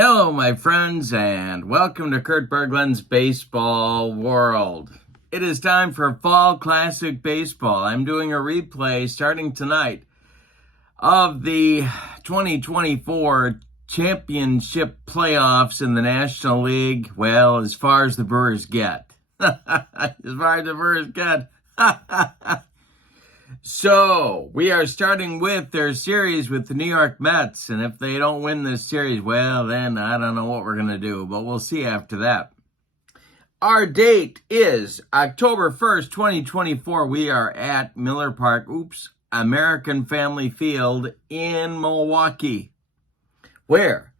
Hello, my friends, and welcome to Kurt Berglund's Baseball World. It is time for Fall Classic Baseball. I'm doing a replay starting tonight of the 2024 championship playoffs in the National League. Well, as far as the Brewers get. As far as the Brewers get. So, we are starting with their series with the New York Mets, and if they don't win this series, well, then I don't know what we're going to do, but we'll see after that. Our date is October 1st, 2024. We are at Miller Park, American Family Field in Milwaukee, where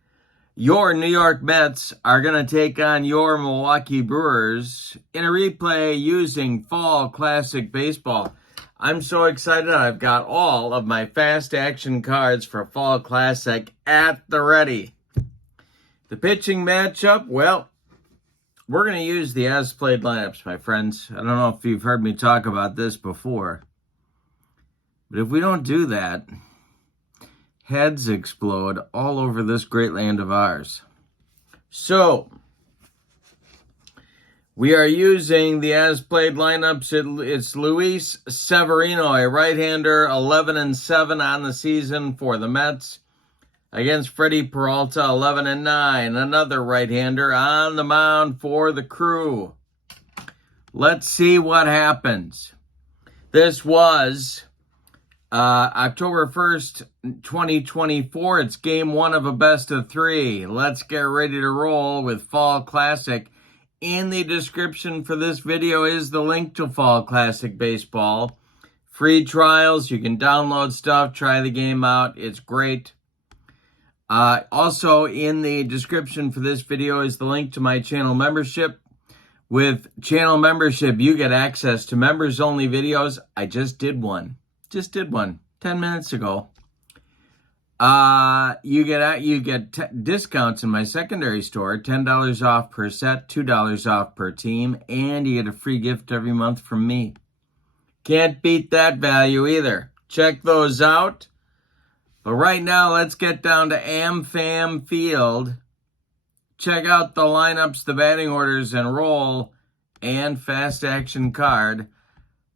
your New York Mets are going to take on your Milwaukee Brewers in a replay using Fall Classic Baseball. I'm so excited. I've got all of my fast action cards for Fall Classic at the ready. The pitching matchup, well, we're going to use the as-played lineups, my friends. I don't know if you've heard me talk about this before, but if we don't do that, heads explode all over this great land of ours. So, we are using the as-played lineups. It's Luis Severino, a right-hander, 11-7 on the season for the Mets. Against Freddie Peralta, 11-9, another right-hander on the mound for the Crew. Let's see what happens. This was October 1st, 2024. It's game one of a best of three. Let's get ready to roll with Fall Classic. In the description for this video is the link to Fall Classic Baseball. Free trials. You can download stuff, try the game out. It's great. Also, in the description for this video is the link to my channel membership. With channel membership, you get access to members-only videos. I just did one. 10 minutes ago. You get discounts in my secondary store, $10 off per set, $2 off per team, and you get a free gift every month from me. Can't beat that value either. Check those out. But right now, let's get down to AmFam Field. Check out the lineups, the batting orders, and roll, and fast action card.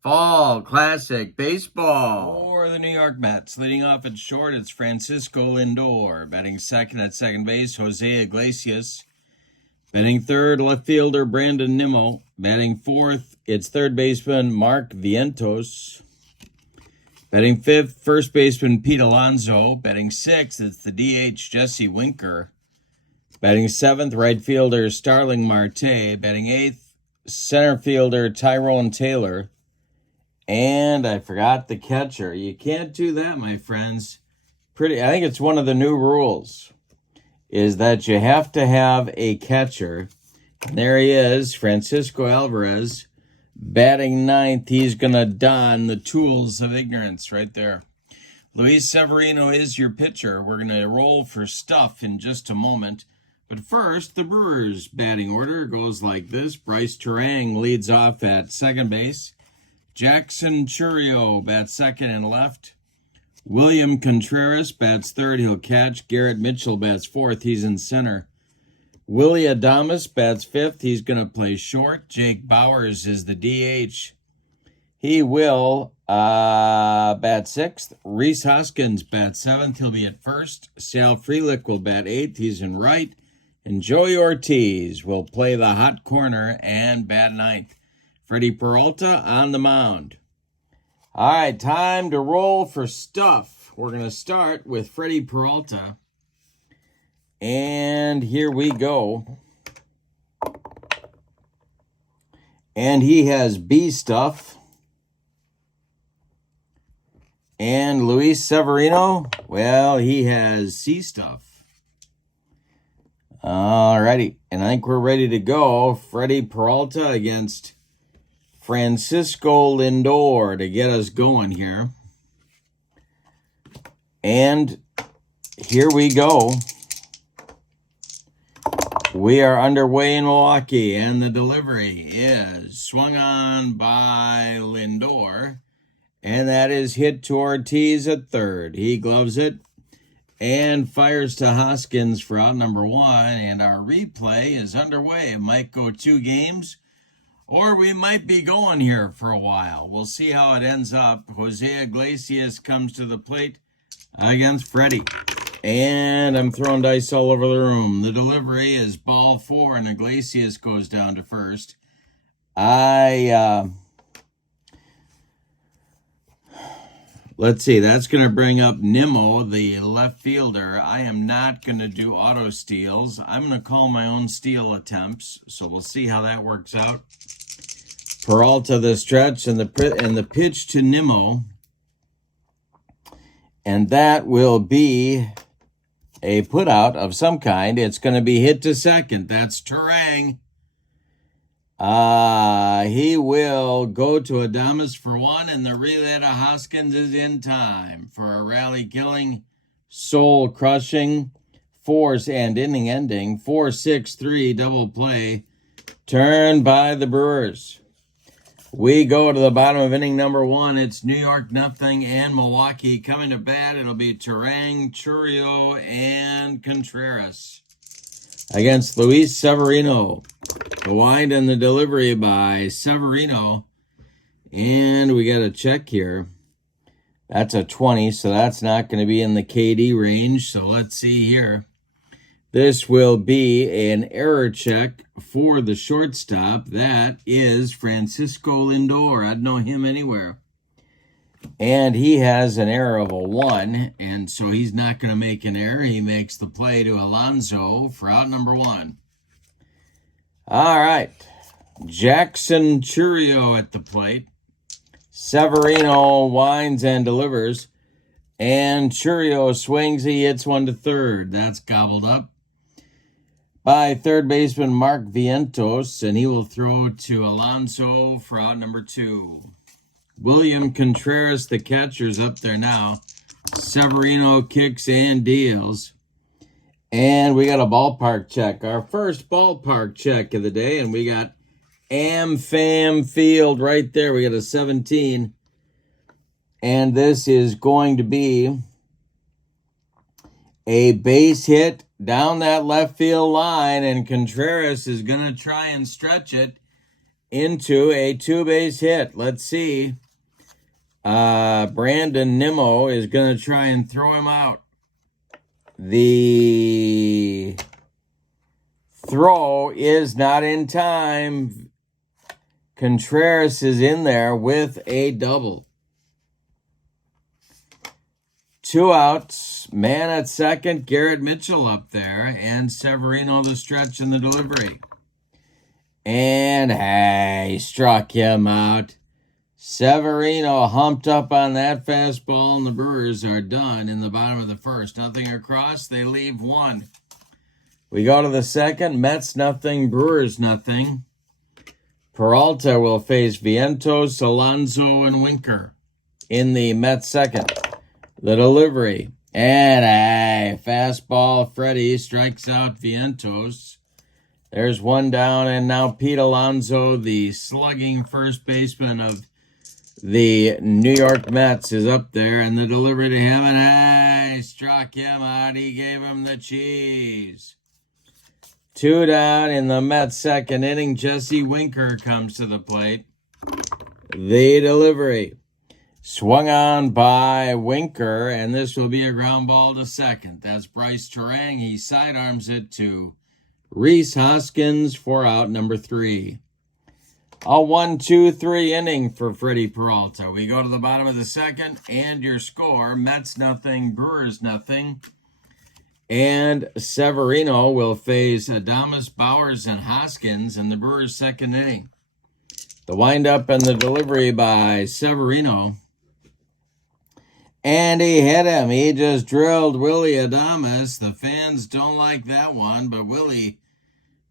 Fall Classic Baseball. For the New York Mets, leading off at short, it's Francisco Lindor. Batting second at second base, Jose Iglesias. Batting third, left fielder Brandon Nimmo. Batting fourth, it's third baseman Mark Vientos. Batting fifth, first baseman Pete Alonso. Batting sixth, it's the DH Jesse Winker. Batting seventh, right fielder Starling Marte. Batting eighth, center fielder Tyrone Taylor. And I forgot the catcher. You can't do that, my friends. I think it's one of the new rules, is that you have to have a catcher. And there he is, Francisco Alvarez, batting ninth. He's going to don the tools of ignorance right there. Luis Severino is your pitcher. We're going to roll for stuff in just a moment. But first, the Brewers batting order goes like this. Bryce Terang leads off at second base. Jackson Chourio bats second and left. William Contreras bats third. He'll catch. Garrett Mitchell bats fourth. He's in center. Willie Adames bats fifth. He's going to play short. Jake Bowers is the DH. He will bat sixth. Rhys Hoskins bats seventh. He'll be at first. Sal Frelick will bat eighth. He's in right. And Joey Ortiz will play the hot corner and bat ninth. Freddie Peralta on the mound. All right, time to roll for stuff. We're going to start with Freddie Peralta. And here we go. And he has B stuff. And Luis Severino, well, he has C stuff. All righty, and I think we're ready to go. Freddie Peralta against Francisco Lindor to get us going here. And here we go. We are underway in Milwaukee, and the delivery is swung on by Lindor, and that is hit to Ortiz at third. He gloves it, and fires to Hoskins for out number 1. And our replay is underway. It might go 2 games, or we might be going here for a while. We'll see how it ends up. Jose Iglesias comes to the plate against Freddie. And I'm throwing dice all over the room. The delivery is ball 4, and Iglesias goes down to first. Let's see, that's going to bring up Nimmo, the left fielder. I am not going to do auto steals. I'm going to call my own steal attempts, so we'll see how that works out. Peralta the stretch and the pitch to Nimmo. And that will be a putout of some kind. It's going to be hit to second. That's Turang. He will go to Adames for 1, and the relay to Hoskins is in time for a rally-killing, soul-crushing, force and inning-ending 4-6-3 double play turned by the Brewers. We go to the bottom of inning number 1. It's New York 0 and Milwaukee coming to bat. It'll be Turang, Chourio, and Contreras against Luis Severino. The wind and the delivery by Severino. And we got a check here. That's a 20, so that's not going to be in the KD range. So let's see here. This will be an error check for the shortstop. That is Francisco Lindor. I'd know him anywhere. And he has an error of a 1, and so he's not going to make an error. He makes the play to Alonso for out number 1. All right. Jackson Chourio at the plate. Severino winds and delivers. And Chourio swings. He hits one to third. That's gobbled up by third baseman Mark Vientos, and he will throw to Alonso for out number 2. William Contreras, the catcher's up there now. Severino kicks and deals. And we got a ballpark check. Our first ballpark check of the day. And we got AmFam Field right there. We got a 17. And this is going to be a base hit down that left field line. And Contreras is going to try and stretch it into a 2-base hit. Let's see. Brandon Nimmo is going to try and throw him out. The throw is not in time. Contreras is in there with a double. 2 outs. Man at second. Garrett Mitchell up there. And Severino the stretch and the delivery. And hey, struck him out. Severino humped up on that fastball, and the Brewers are done in the bottom of the first. Nothing across. They leave 1. We go to the second. Mets 0, Brewers 0. Peralta will face Vientos, Alonso, and Winker in the Mets second. The delivery. And a fastball. Freddie strikes out Vientos. There's 1 down, and now Pete Alonso, the slugging first baseman of the New York Mets, is up there, and the delivery to him, and struck him out. He gave him the cheese. 2 down in the Mets second inning. Jesse Winker comes to the plate. The delivery swung on by Winker, and this will be a ground ball to second. That's Bryce Turang. He sidearms it to Rhys Hoskins for out number 3. A 1-2-3 inning for Freddie Peralta. We go to the bottom of the second, and your score, Mets 0, Brewers 0. And Severino will face Adames, Bowers, and Hoskins in the Brewers' second inning. The windup and the delivery by Severino. And he hit him. He just drilled Willie Adames. The fans don't like that one, but Willie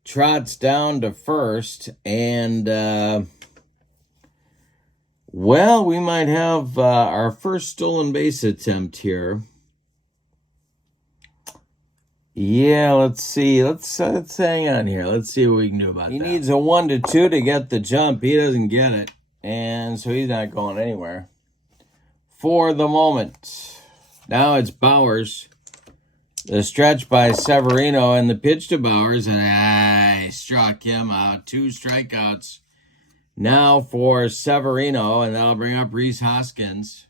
trots down to first, and well, we might have our first stolen base attempt here. Yeah, let's see. Let's hang on here. Let's see what we can do about that. He needs a 1-2 to get the jump. He doesn't get it, and so he's not going anywhere for the moment. Now it's Bowers The stretch by Severino and the pitch to Bowers, and I struck him out. 2 strikeouts. Now for Severino, and that'll bring up Rhys Hoskins.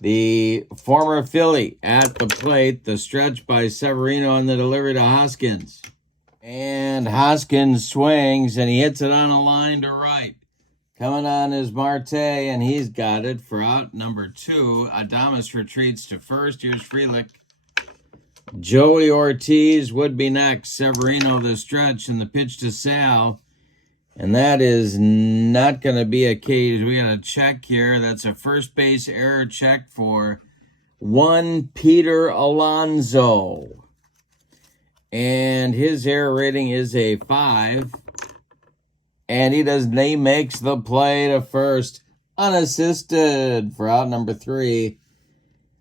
The former Philly at the plate. The stretch by Severino and the delivery to Hoskins. And Hoskins swings, and he hits it on a line to right. Coming on is Marte, and he's got it for out number 2. Adames retreats to first. Here's Frelick. Joey Ortiz would be next. Severino the stretch and the pitch to Sal. And that is not going to be a case. We got a check here. That's a first base error check for one Peter Alonso. And his error rating is a 5. And he makes the play to first unassisted for out number 3.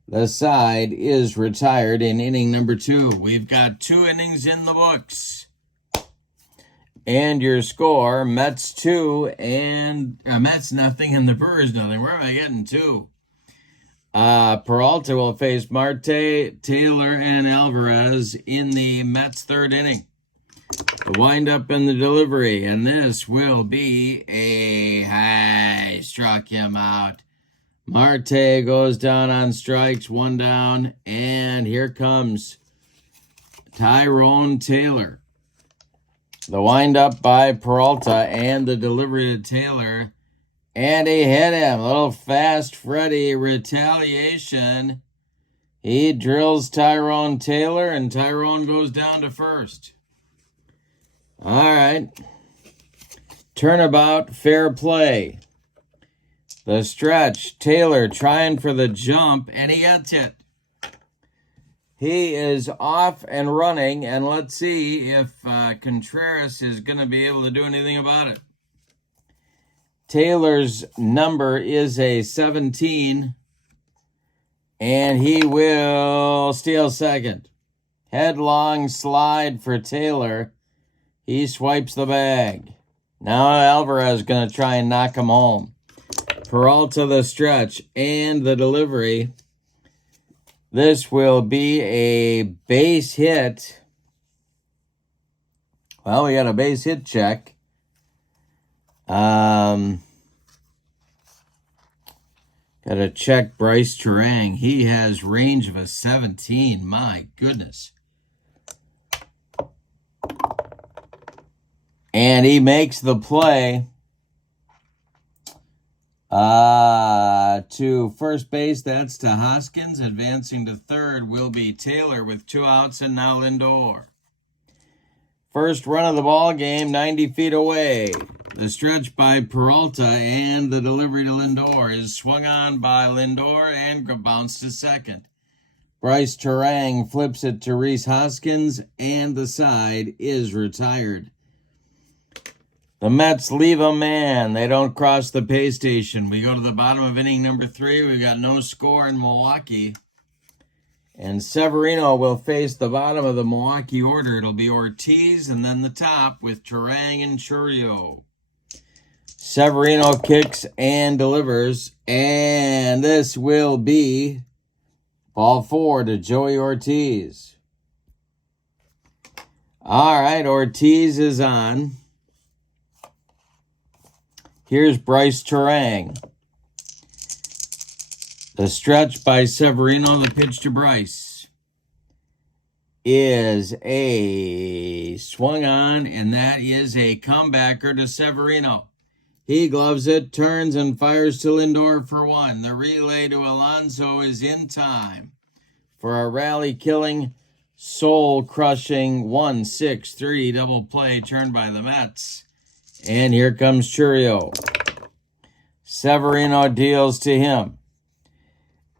The side is retired in inning number 2. We've got 2 innings in the books. And your score, Mets 2 and Mets nothing and the Brewers nothing. Where am I getting 2? Peralta will face Marte, Taylor, and Alvarez in the Mets 3rd inning. The windup and the delivery, and this will be I struck him out. Marte goes down on strikes, 1 down, and here comes Tyrone Taylor. The windup by Peralta and the delivery to Taylor, and he hit him. Little fast Freddy retaliation. He drills Tyrone Taylor, and Tyrone goes down to first. All right. Turnabout, fair play. The stretch, Taylor trying for the jump, and he gets it. He is off and running, and let's see if Contreras is going to be able to do anything about it. Taylor's number is a 17, and he will steal second. Headlong slide for Taylor. He swipes the bag. Now Alvarez is going to try and knock him home. Peralta the stretch and the delivery. This will be a base hit. Well, we got a base hit check. Got to check Bryce Terang. He has range of a 17. My goodness. And he makes the play to first base. That's to Hoskins. Advancing to third will be Taylor with 2 outs, and now Lindor. First run of the ball game, 90 feet away. The stretch by Peralta and the delivery to Lindor is swung on by Lindor and bounced to second. Bryce Terang flips it to Rhys Hoskins, and the side is retired. The Mets leave a man. They don't cross the pay station. We go to the bottom of inning number 3. We've got no score in Milwaukee. And Severino will face the bottom of the Milwaukee order. It'll be Ortiz and then the top with Terang and Chourio. Severino kicks and delivers. And this will be ball 4 to Joey Ortiz. All right, Ortiz is on. Here's Bryce Terang. The stretch by Severino, the pitch to Bryce, is a swung on, and that is a comebacker to Severino. He gloves it, turns, and fires to Lindor for 1. The relay to Alonso is in time for a rally-killing, soul-crushing 1-6-3 double play turned by the Mets. And here comes Chourio. Severino deals to him.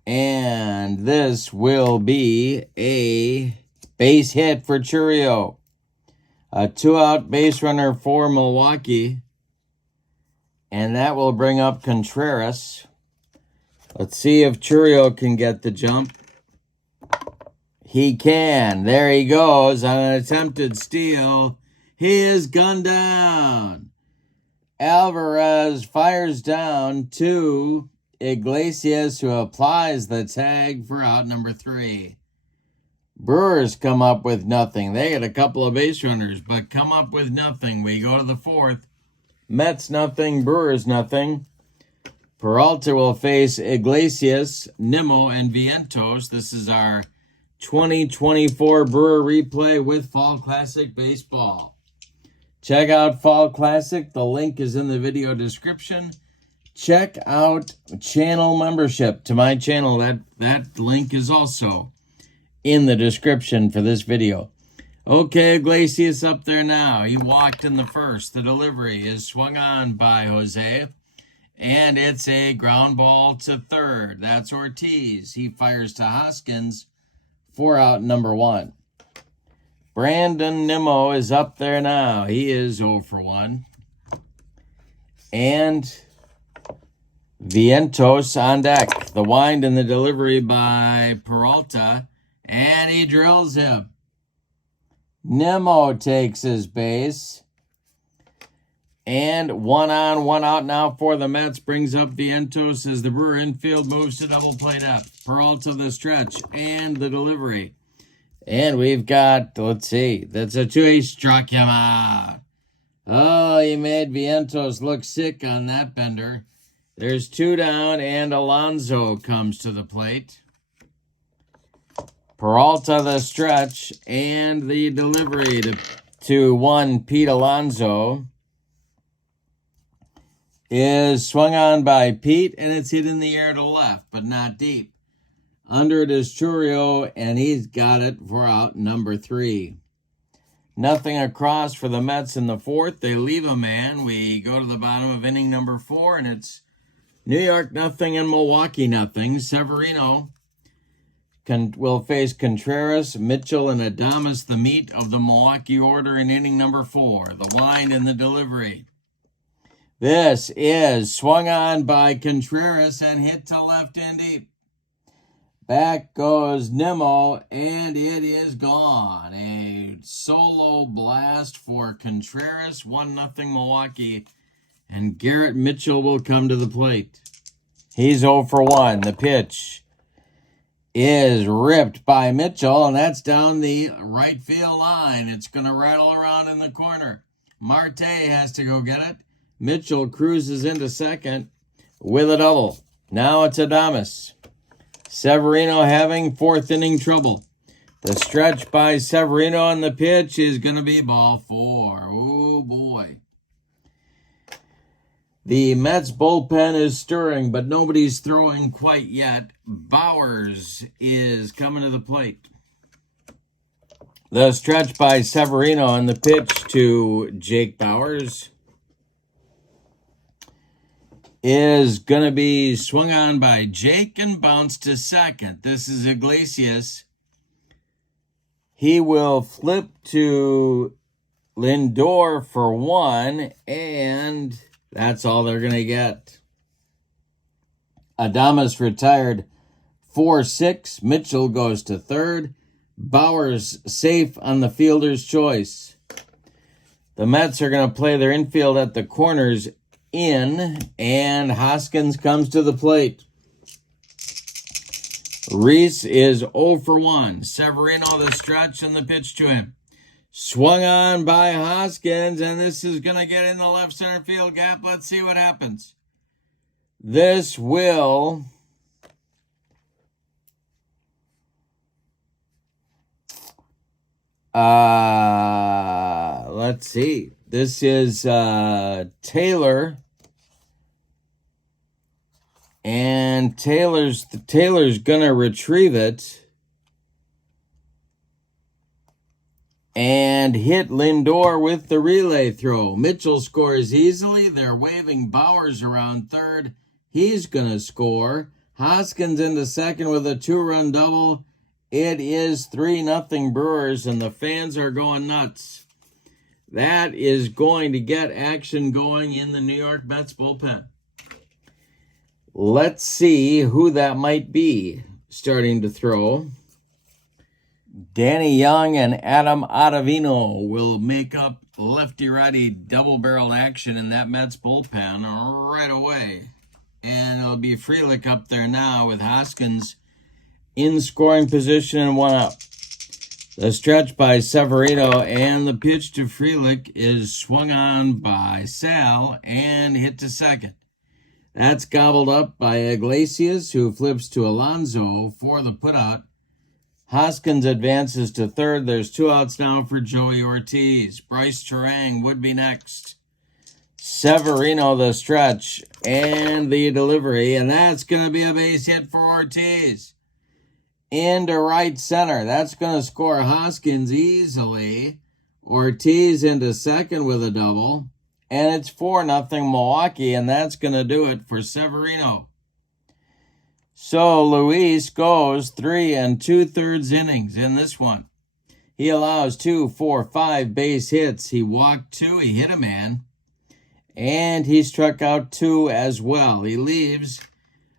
And this will be a base hit for Chourio. A 2-out base runner for Milwaukee. And that will bring up Contreras. Let's see if Chourio can get the jump. He can. There he goes on an attempted steal. He is gunned down. Alvarez fires down to Iglesias, who applies the tag for out number 3. Brewers come up with nothing. They had a couple of base runners, but come up with nothing. We go to the fourth. Mets nothing, Brewers nothing. Peralta will face Iglesias, Nimmo, and Vientos. This is our 2024 Brewer replay with Fall Classic Baseball. Check out Fall Classic. The link is in the video description. Check out channel membership to my channel. That link is also in the description for this video. Okay, Iglesias up there now. He walked in the first. The delivery is swung on by Jose. And it's a ground ball to third. That's Ortiz. He fires to Hoskins. 4 out, number 1. Brandon Nimmo is up there now. He is 0 for 1. And Vientos on deck. The wind and the delivery by Peralta. And he drills him. Nimmo takes his base. And 1 on, 1 out now for the Mets. Brings up Vientos as the Brewer infield moves to double play depth. Peralta the stretch and the delivery. And we've got, let's see, that's a 2. He struck him out. Oh, he made Vientos look sick on that bender. There's 2 down, and Alonso comes to the plate. Peralta the stretch and the delivery to 1 Pete Alonso is swung on by Pete, and it's hit in the air to left, but not deep. Under it is Churio, and he's got it for out number 3. Nothing across for the Mets in the fourth. They leave a man. We go to the bottom of inning number 4, and it's New York nothing and Milwaukee nothing. Severino will face Contreras, Mitchell, and Adames, the meat of the Milwaukee order in inning number 4. The wind and the delivery. This is swung on by Contreras and hit to left and deep. Back goes Nimmo, and it is gone. A solo blast for Contreras, 1-0 Milwaukee, and Garrett Mitchell will come to the plate. He's 0 for 1. The pitch is ripped by Mitchell, and that's down the right field line. It's going to rattle around in the corner. Marte has to go get it. Mitchell cruises into second with a double. Now it's Adames. Severino having 4th inning trouble. The stretch by Severino on the pitch is going to be ball 4. Oh, boy. The Mets bullpen is stirring, but nobody's throwing quite yet. Bowers is coming to the plate. The stretch by Severino on the pitch to Jake Bowers is going to be swung on by Jake and bounced to second. This is Iglesias. He will flip to Lindor for 1, and that's all they're going to get. Adames retired 4-6. Mitchell goes to third. Bowers safe on the fielder's choice. The Mets are going to play their infield at the corners in, and Hoskins comes to the plate. Reese is 0 for 1. Severino the stretch and the pitch to him. Swung on by Hoskins, and this is going to get in the left center field gap. Let's see what happens. This will let's see. This is Taylor. And Taylor's gonna retrieve it and hit Lindor with the relay throw. Mitchell scores easily. They're waving Bowers around third. He's gonna score. Hoskins into second with a 2-run double. It is 3-0 Brewers, and the fans are going nuts. That is going to get action going in the New York Mets bullpen. Let's see who that might be starting to throw. Danny Young and Adam Ottavino will make up lefty-righty double-barreled action in that Mets bullpen right away. And it'll be Frelick up there now with Hoskins in scoring position and 1 out. The stretch by Severino, and the pitch to Frelick is swung on by Sal and hit to second. That's gobbled up by Iglesias, who flips to Alonso for the putout. Hoskins advances to third. There's 2 outs now for Joey Ortiz. Bryce Terang would be next. Severino the stretch and the delivery, and that's going to be a base hit for Ortiz. Into right center. That's going to score Hoskins easily. Ortiz into second with a double. And it's 4-0 Milwaukee, and that's going to do it for Severino. So Luis goes 3 2/3 innings in this one. He allows 2, 4, 5 base hits. He walked 2, he hit a man, and he struck out 2 as well. He leaves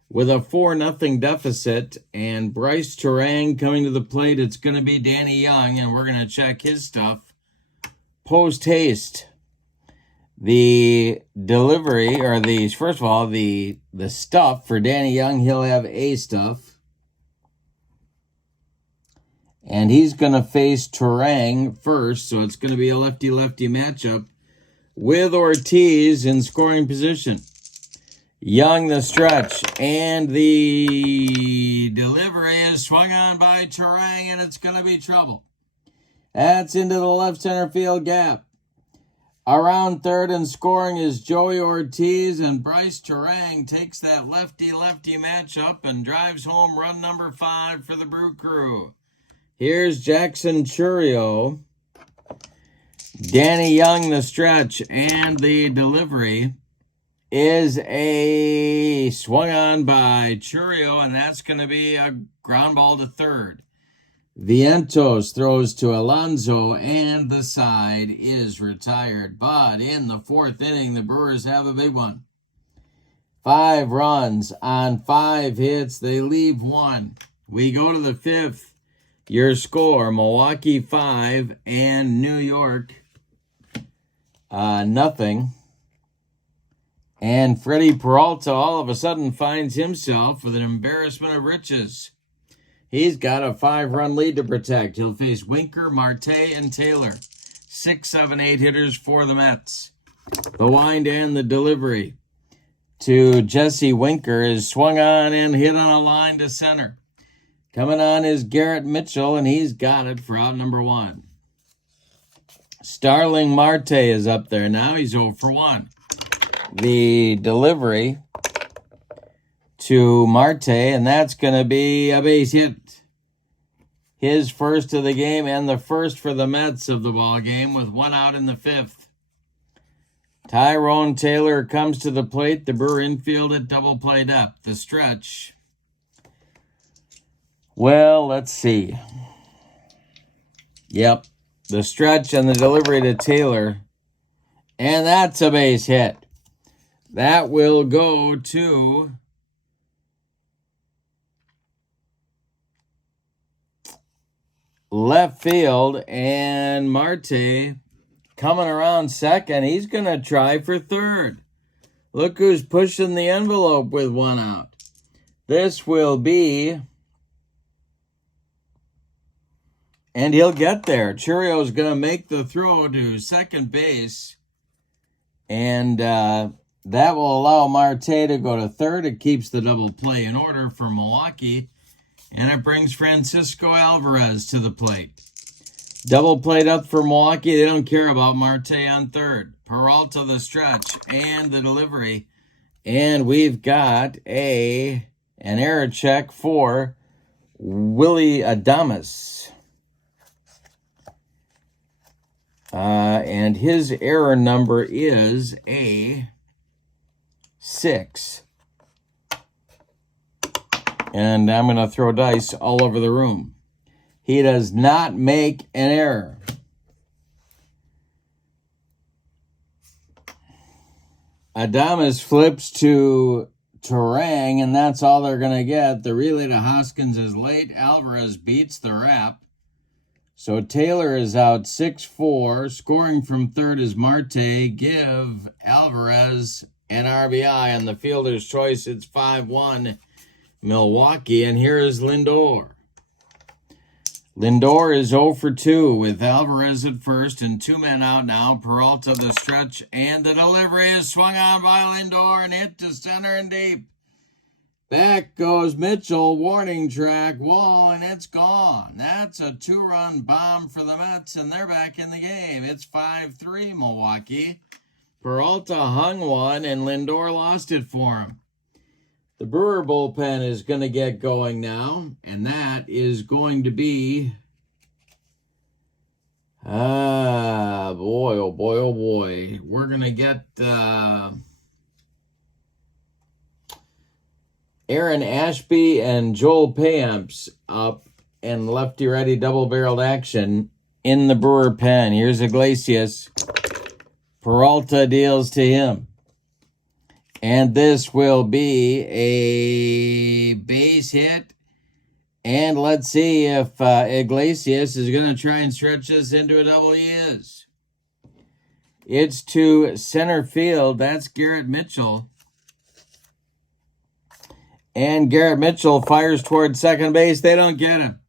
with a 4-0 deficit, and Bryce Terang coming to the plate. It's going to be Danny Young, and we're going to check his stuff post-haste. The delivery, or the, first of all, the stuff for Danny Young, he'll have A stuff. And he's going to face Terang first, so it's going to be a lefty-lefty matchup with Ortiz in scoring position. Young the stretch, and the delivery is swung on by Terang, and it's going to be trouble. That's into the left center field gap. Around third and scoring is Joey Ortiz, and Bryce Terang takes that lefty-lefty matchup and drives home run number 5 for the Brew Crew. Here's Jackson Chourio. Danny Young the stretch, and the delivery is a swung on by Chourio, and that's going to be a ground ball to third. Vientos throws to Alonso, and the side is retired. But in the 4th inning, the Brewers have a big one. 5 runs on 5 hits. They leave 1. We go to the 5th. Your score, Milwaukee 5 and New York nothing. And Freddie Peralta all of a sudden finds himself with an embarrassment of riches. He's got a 5-run lead to protect. He'll face Winker, Marte, and Taylor. 6, 7, 8 hitters for the Mets. The wind and the delivery to Jesse Winker is swung on and hit on a line to center. Coming on is Garrett Mitchell, and he's got it for out number 1. Starling Marte is up there now. He's 0 for 1. The delivery to Marte, and that's going to be a base hit. His first of the game and the first for the Mets of the ball game with 1 out in the 5th. Tyrone Taylor comes to the plate. The Brewer infield at double play depth. The stretch. Well, let's see. Yep, the stretch and the delivery to Taylor, and that's a base hit. That will go to left field, and Marte coming around second. He's going to try for third. Look who's pushing the envelope with 1 out. This will be, and he'll get there. Chourio's going to make the throw to second base, and that will allow Marte to go to third. It keeps the double play in order for Milwaukee, and it brings Francisco Alvarez to the plate. Double played up for Milwaukee. They don't care about Marte on third. Peralta the stretch and the delivery. And we've got an error check for Willie Adames. And his error number is a 6. And I'm going to throw dice all over the room. He does not make an error. Adames flips to Terang, and that's all they're going to get. The relay to Hoskins is late. Alvarez beats the wrap. So Taylor is out 6-4. Scoring from third is Marte. Give Alvarez an RBI on the fielder's choice. It's 5-1 Milwaukee. And here is Lindor. Lindor is 0 for 2 with Alvarez at first and 2 men out now. Peralta the stretch and the delivery is swung on by Lindor and hit to center and deep. Back goes Mitchell, warning track, wall, and it's gone. That's a 2-run bomb for the Mets, and they're back in the game. It's 5-3 Milwaukee. Peralta hung one, and Lindor lost it for him. The Brewer bullpen is going to get going now, and that is going to be... boy, oh boy, oh boy. We're going to get... Aaron Ashby and Joel Payamps up and lefty-righty double-barreled action in the Brewer pen. Here's Iglesias. Peralta deals to him. And this will be a base hit. And let's see if Iglesias is going to try and stretch this into a double. He is. It's to center field. That's Garrett Mitchell. And Garrett Mitchell fires toward second base. They don't get him.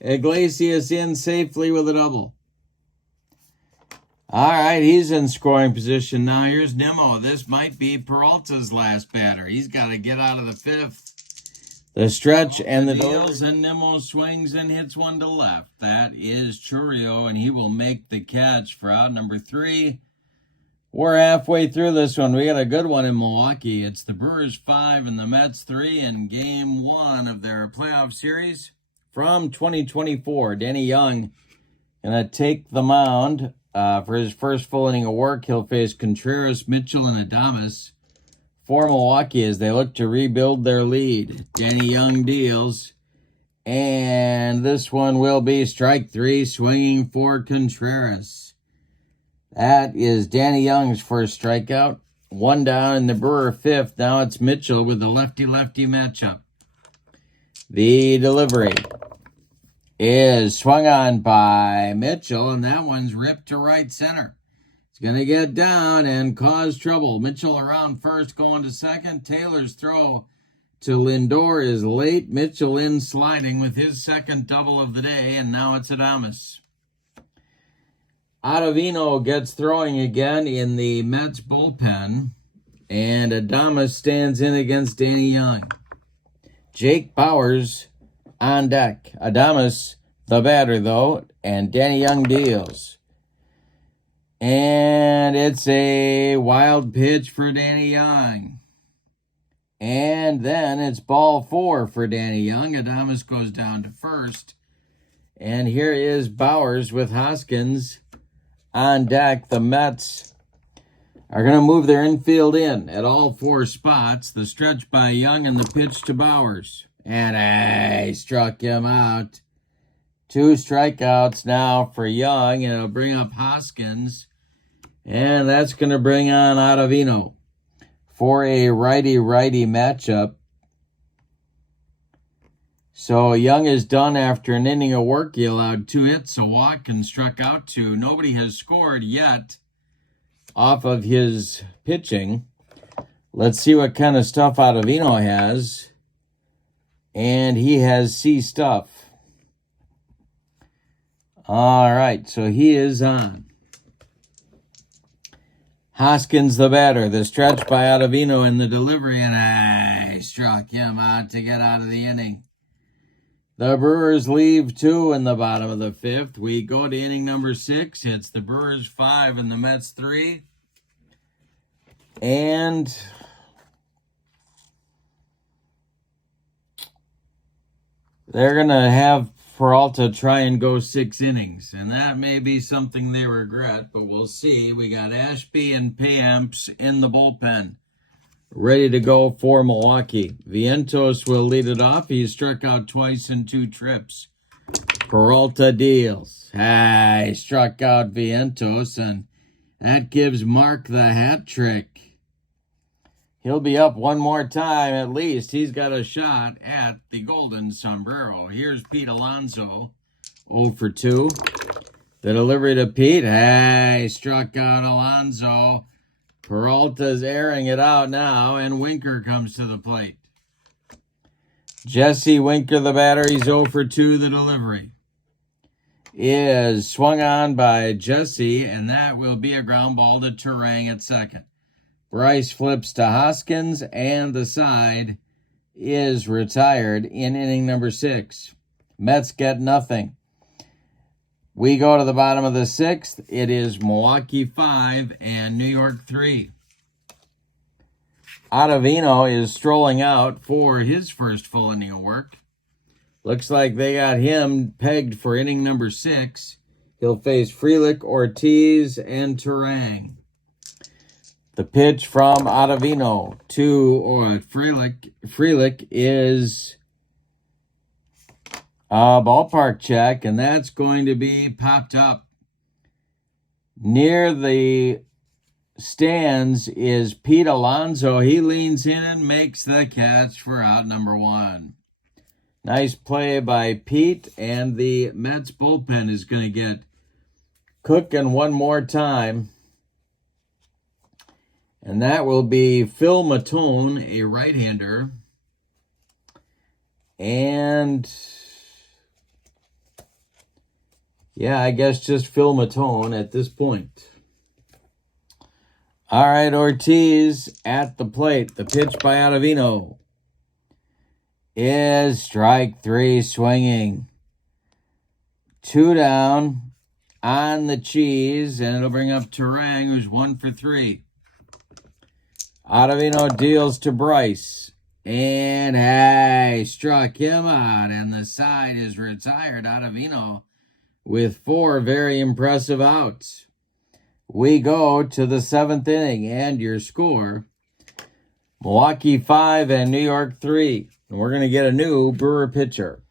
Iglesias in safely with a double. All right, he's in scoring position now. Here's Nimmo. This might be Peralta's last batter. He's got to get out of the fifth. The stretch and the deals, and Nimmo swings and hits one to left. That is Churio, and he will make the catch for out number 3. We're halfway through this one. We got a good one in Milwaukee. It's the Brewers 5 and the Mets 3 in Game 1 of their playoff series from 2024. Danny Young going to take the mound for his first full inning of work. He'll face Contreras, Mitchell, and Adames for Milwaukee as they look to rebuild their lead. Danny Young deals, and this one will be strike 3, swinging for Contreras. That is Danny Young's first strikeout. 1 down in the Brewer 5th. Now it's Mitchell with the lefty-lefty matchup. The delivery is swung on by Mitchell, and that one's ripped to right center. It's going to get down and cause trouble. Mitchell around first, going to second. Taylor's throw to Lindor is late. Mitchell in sliding with his second double of the day, and now it's Adames. Ottavino gets throwing again in the Mets bullpen, and Adames stands in against Danny Young. Jake Bauers on deck. Adames, the batter, though, and Danny Young deals. And it's a wild pitch for Danny Young. And then it's ball 4 for Danny Young. Adames goes down to first. And here is Bauers with Hoskins on deck. The Mets are going to move their infield in at all 4 spots. The stretch by Young and the pitch to Bauers. And he struck him out. 2 strikeouts now for Young, and it'll bring up Hoskins. And that's going to bring on Ottavino for a righty-righty matchup. So Young is done after an inning of work. He allowed 2 hits, a walk, and struck out 2. Nobody has scored yet off of his pitching. Let's see what kind of stuff Ottavino has. And he has C stuff. All right, so he is on. Hoskins the batter. The stretch by Ottavino in the delivery, and struck him out to get out of the inning. The Brewers leave 2 in the bottom of the 5th. We go to inning number 6. It's the Brewers 5 and the Mets 3. And they're going to have Peralta try and go 6 innings. And that may be something they regret, but we'll see. We got Ashby and Payamps in the bullpen, ready to go for Milwaukee. Vientos will lead it off. He struck out twice in 2 trips. Peralta deals. He struck out Vientos, and that gives Mark the hat trick. He'll be up one more time at least. He's got a shot at the golden sombrero. Here's Pete Alonso, 0 for 2. The delivery to Pete. He struck out Alonso. Peralta's airing it out now, and Winker comes to the plate. Jesse Winker, the batter. He's 0 for 2, the delivery. is swung on by Jesse, and that will be a ground ball to Turang at second. Bryce flips to Hoskins, and the side is retired in inning number 6. Mets get nothing. We go to the bottom of the 6th. It is Milwaukee 5 and New York 3. Ottavino is strolling out for his first full inning of work. Looks like they got him pegged for inning number 6. He'll face Frelick, Ortiz, and Turang. The pitch from Ottavino to Frelick is a ballpark check, and that's going to be popped up. Near the stands is Pete Alonso. He leans in and makes the catch for out number 1. Nice play by Pete, and the Mets bullpen is going to get cooking one more time. And that will be Phil Matone, a right-hander. And yeah, I guess just Phil Matone at this point. All right, Ortiz at the plate. The pitch by Ottavino is strike 3 swinging. 2 down on the cheese, and it'll bring up Turang, who's 1 for 3. Ottavino deals to Bryce, and hey, struck him out, and the side is retired. Ottavino with 4 very impressive outs. We go to the 7th inning, and your score, Milwaukee 5 and New York 3. And we're going to get a new Brewer pitcher.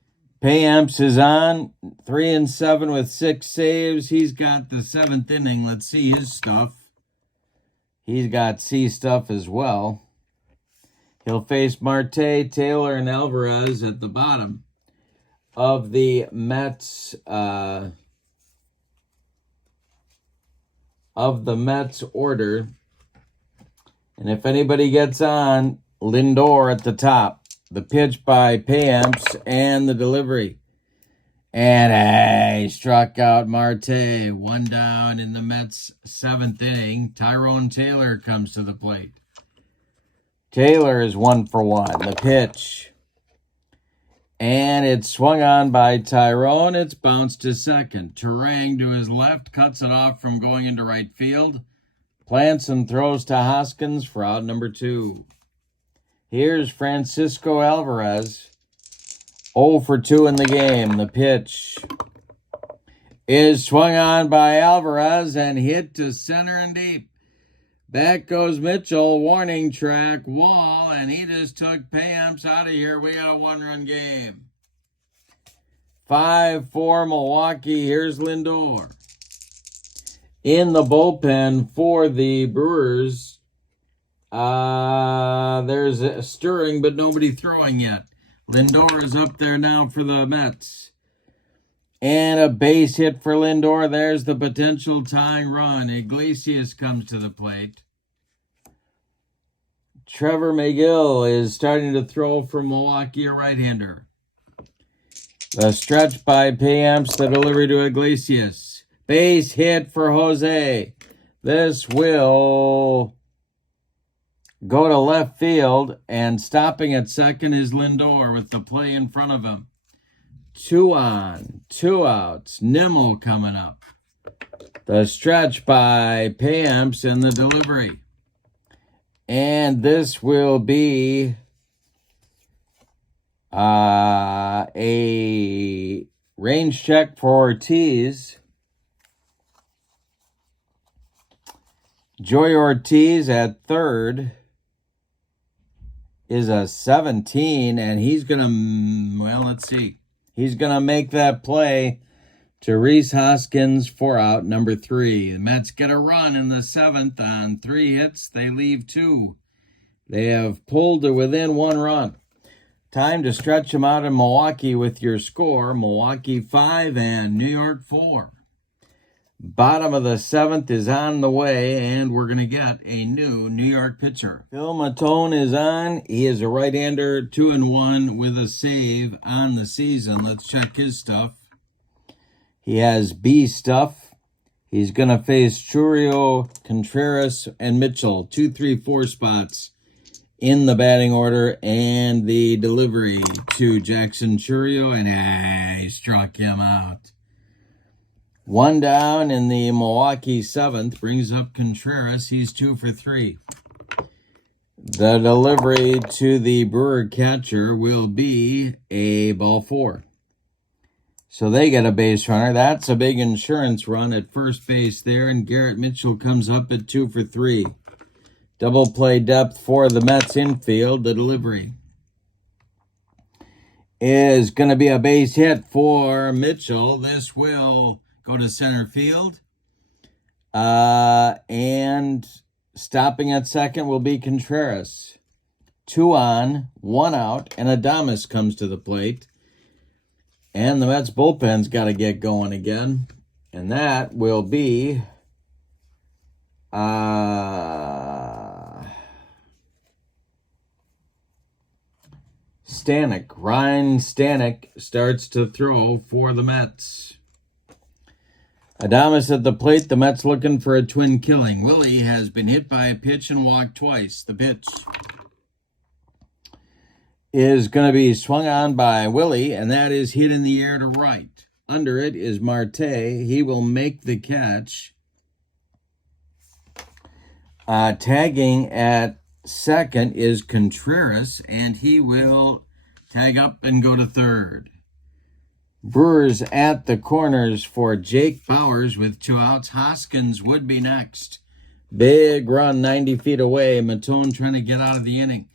Payamps is on, 3-7 with 6 saves. He's got the 7th inning. Let's see his stuff. He's got C stuff as well. He'll face Marte, Taylor, and Alvarez at the bottom of the Mets order. And if anybody gets on, Lindor at the top. The pitch by Payamps and the delivery. And he struck out Marte. 1 down in the Mets' 7th inning. Tyrone Taylor comes to the plate. Taylor is 1 for 1. The pitch. And it's swung on by Tyrone. It's bounced to second. Turang to his left cuts it off from going into right field. Plants and throws to Hoskins for out number 2. Here's Francisco Alvarez. 0 for 2 in the game. The pitch is swung on by Alvarez and hit to center and deep. Back goes Mitchell. Warning track wall, and he just took Payamps out of here. We got a 1-run game. 5-4 Milwaukee. Here's Lindor. In the bullpen for the Brewers, there's a stirring, but nobody throwing yet. Lindor is up there now for the Mets. And a base hit for Lindor. There's the potential tying run. Iglesias comes to the plate. Trevor McGill is starting to throw for Milwaukee, a right-hander. The stretch by Payamps, the delivery to Iglesias. Base hit for Jose. This will go to left field, and stopping at second is Lindor with the play in front of him. 2 on, 2 outs. Nimmo coming up. The stretch by Payamps and the delivery. And this will be a range check for Ortiz. Joey Ortiz at third is a 17, and he's going to, well, let's see. He's going to make that play to Rhys Hoskins for out number 3. The Mets get a run in the 7th on 3 hits. They leave 2. They have pulled to within 1 run. Time to stretch them out in Milwaukee with your score. Milwaukee 5 and New York 4. Bottom of the 7th is on the way, and we're going to get a new New York pitcher. Phil Matone is on. He is a right-hander, 2-1 with a save on the season. Let's check his stuff. He has B stuff. He's going to face Churio, Contreras, and Mitchell. 2, 3, 4 spots in the batting order. And the delivery to Jackson Churio, and he struck him out. 1 down in the Milwaukee 7th. Brings up Contreras. He's 2 for 3. The delivery to the Brewer catcher will be a ball 4. So they get a base runner. That's a big insurance run at first base there. And Garrett Mitchell comes up at 2 for 3. Double play depth for the Mets infield. The delivery is going to be a base hit for Mitchell. This will go to center field. And stopping at second will be Contreras. 2 on, 1 out, and Adames comes to the plate. And the Mets bullpen's got to get going again. And that will be Stanek. Ryan Stanek starts to throw for the Mets. Adames at the plate. The Mets looking for a twin killing. Willie has been hit by a pitch and walked twice. The pitch is going to be swung on by Willie, and that is hit in the air to right. Under it is Marte. He will make the catch. Tagging at second is Contreras, and he will tag up and go to third. Brewers at the corners for Jake Bauers with 2 outs. Hoskins would be next. Big run 90 feet away. Matone trying to get out of the inning.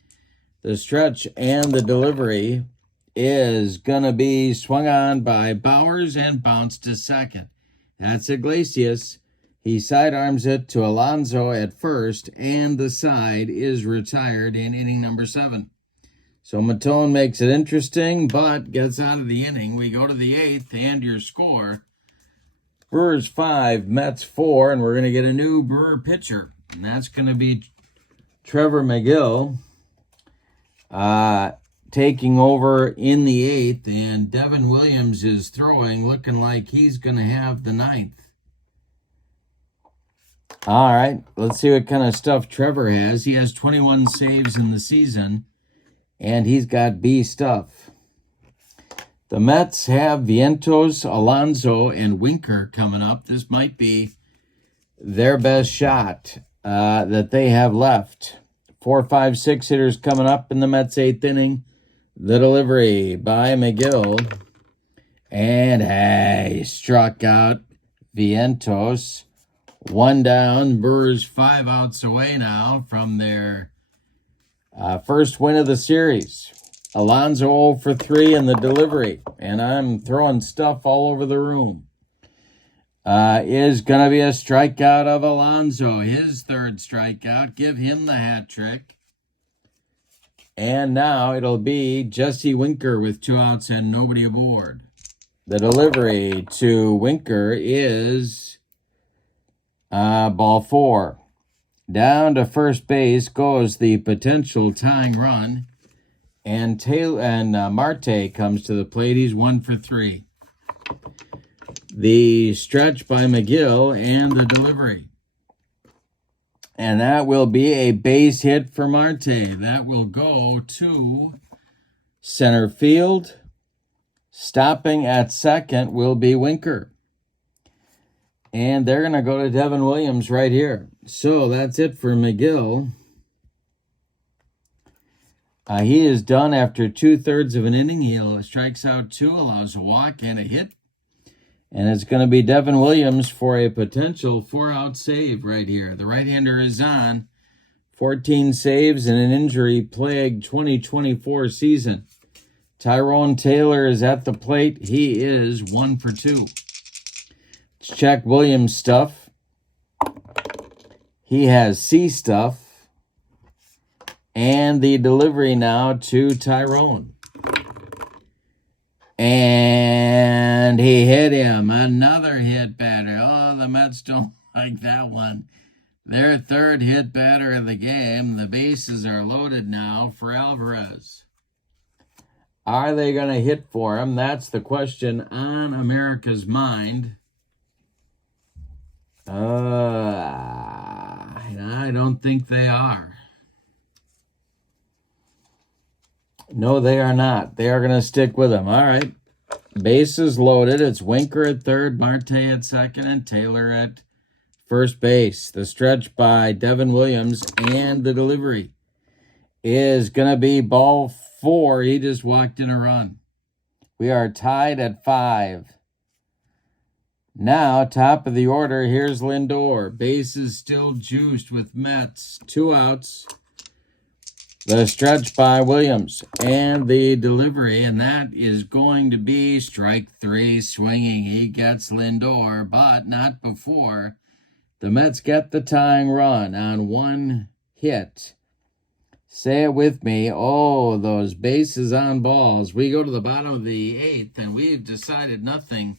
The stretch and the delivery is going to be swung on by Bauers and bounced to second. That's Iglesias. He sidearms it to Alonso at first, and the side is retired in inning number 7. So Matone makes it interesting, but gets out of the inning. We go to the 8th, and your score. Brewers 5, Mets 4, and we're going to get a new Brewer pitcher. And that's going to be Trevor McGill. Taking over in the 8th, and Devin Williams is throwing, looking like he's going to have the 9th. All right, let's see what kind of stuff Trevor has. He has 21 saves in the season, and he's got B stuff. The Mets have Vientos, Alonso, and Winker coming up. This might be their best shot that they have left. 4, 5, 6 hitters coming up in the Mets' 8th inning. The delivery by McGill. And he struck out Vientos. 1 down. Brewers 5 outs away now from their first win of the series. Alonso 0 for 3 in the delivery. And I'm throwing stuff all over the room. Is going to be a strikeout of Alonso. His 3rd strikeout. Give him the hat trick. And now it'll be Jesse Winker with 2 outs and nobody aboard. The delivery to Winker is ball 4. Down to first base goes the potential tying run. And Marte comes to the plate. He's 1 for 3. The stretch by McGill and the delivery. And that will be a base hit for Marte. That will go to center field. Stopping at second will be Winker. And they're going to go to Devin Williams right here. So that's it for McGill. He is done after 2/3 of an inning. He strikes out 2, allows a walk and a hit. And it's going to be Devin Williams for a potential 4-out save right here. The right-hander is on. 14 saves in an injury-plagued 2024 season. Tyrone Taylor is at the plate. He is 1 for 2. Let's check Williams' stuff. He has C stuff. And the delivery now to Tyrone. And he hit him. Another hit batter. Oh, the Mets don't like that one. Their 3rd hit batter of the game. The bases are loaded now for Alvarez. Are they going to hit for him? That's the question on America's mind. I don't think they are. No, they are not. They are going to stick with him. All right. Bases loaded. It's Winker at third, Marte at second, and Taylor at first base. The stretch by Devin Williams and the delivery is going to be ball 4. He just walked in a run. We are tied at 5. Now, top of the order, here's Lindor. Bases still juiced with Mets. 2 outs. The stretch by Williams and the delivery, and that is going to be strike 3 swinging. He gets Lindor, but not before the Mets get the tying run on 1 hit. Say it with me. Oh, those bases on balls. We go to the bottom of the 8th, and we've decided nothing.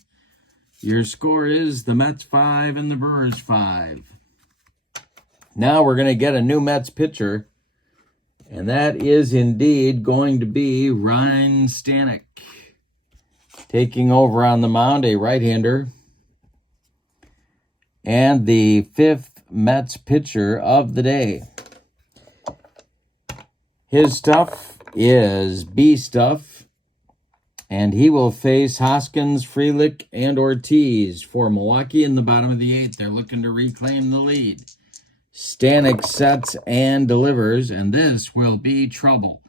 Your score is the Mets 5 and the Brewers 5. Now we're going to get a new Mets pitcher, and that is indeed going to be Ryan Stanek. Taking over on the mound, a right-hander. And the 5th Mets pitcher of the day. His stuff is B stuff, and he will face Hoskins, Frelick, and Ortiz for Milwaukee in the bottom of the 8th. They're looking to reclaim the lead. Stanek sets and delivers, and this will be trouble.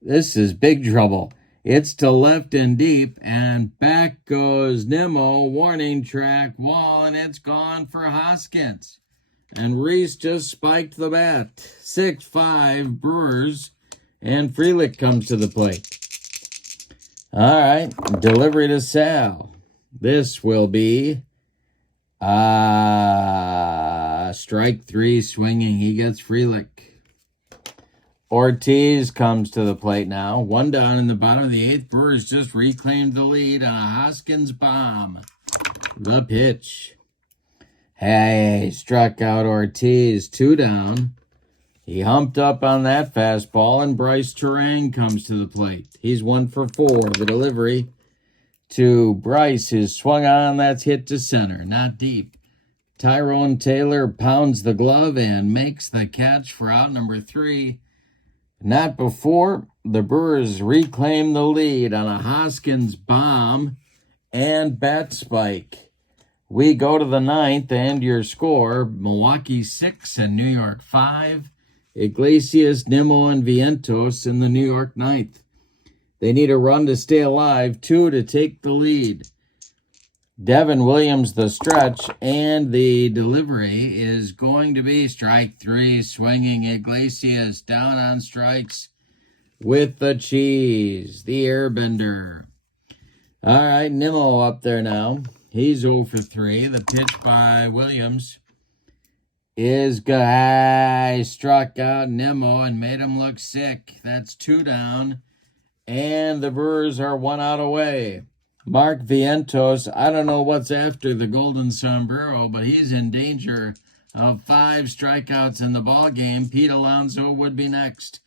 This is big trouble. It's to left and deep, and back goes Nimmo, warning track wall, and it's gone for Hoskins. And Reese just spiked the bat. 6-5 Brewers, and Frelick comes to the plate. All right, delivery to Sal. This will be strike 3 swinging. He gets Frelick. Ortiz comes to the plate now. 1 down in the bottom of the 8th. Brewers just reclaimed the lead on a Hoskins bomb. The pitch. Hey, struck out Ortiz. 2 down. He humped up on that fastball, and Bryce Terang comes to the plate. He's 1 for 4. The delivery to Bryce is swung on. That's hit to center, not deep. Tyrone Taylor pounds the glove and makes the catch for out number 3. Not before the Brewers reclaim the lead on a Hoskins bomb and bat spike. We go to the 9th, and your score, Milwaukee 6 and New York 5. Iglesias, Nimmo, and Vientos in the New York 9th. They need a run to stay alive, 2 to take the lead. Devin Williams, the stretch, and the delivery is going to be strike 3, swinging. Iglesias down on strikes with the cheese, the airbender. All right, Nimmo up there now. He's 0 for 3. The pitch by Williams is guy struck out Nimmo and made him look sick. That's 2 down, and the Brewers are 1 out away. Mark Vientos, I don't know what's after the Golden Sombrero, but he's in danger of 5 strikeouts in the ball game. Pete Alonso would be next.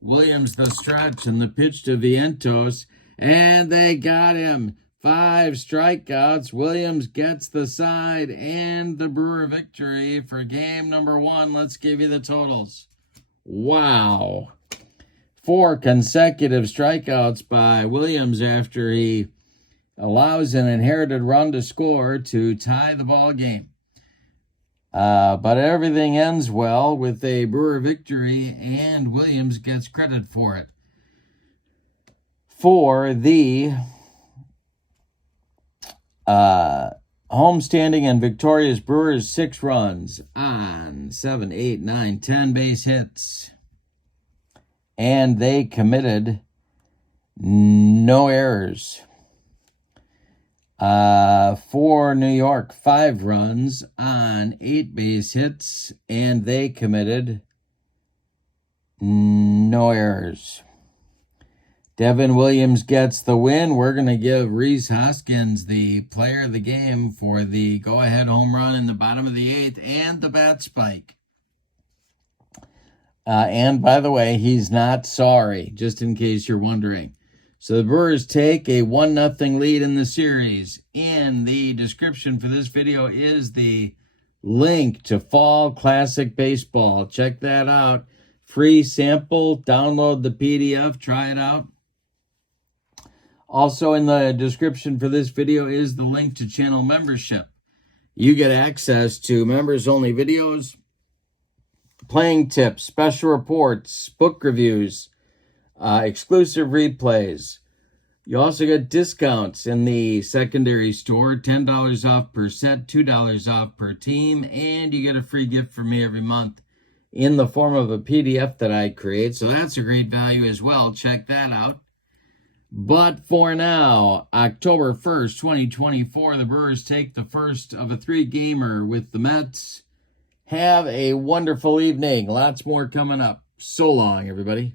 Williams the stretch and the pitch to Vientos, and they got him. 5 strikeouts. Williams gets the side and the Brewer victory for game number 1. Let's give you the totals. Wow. 4 consecutive strikeouts by Williams after he allows an inherited run to score to tie the ball game. But everything ends well with a Brewer victory, and Williams gets credit for it. For the homestanding and victorious Brewers, 6 runs on 7, 8, 9, 10 base hits. And they committed no errors. For New York, 5 runs on 8 base hits, and they committed no errors. Devin Williams gets the win. We're going to give Rhys Hoskins the player of the game for the go-ahead home run in the bottom of the 8th and the bat spike. And by the way, he's not sorry, just in case you're wondering. So the Brewers take a 1-0 lead in the series. In the description for this video is the link to Fall Classic Baseball. Check that out. Free sample. Download the PDF. Try it out. Also in the description for this video is the link to channel membership. You get access to members-only videos, playing tips, special reports, book reviews, exclusive replays. You also get discounts in the secondary store, $10 off per set, $2 off per team, and you get a free gift from me every month in the form of a PDF that I create. So that's a great value as well. Check that out. But for now, October 1st, 2024, the Brewers take the first of a 3-gamer with the Mets. Have a wonderful evening. Lots more coming up. So long, everybody.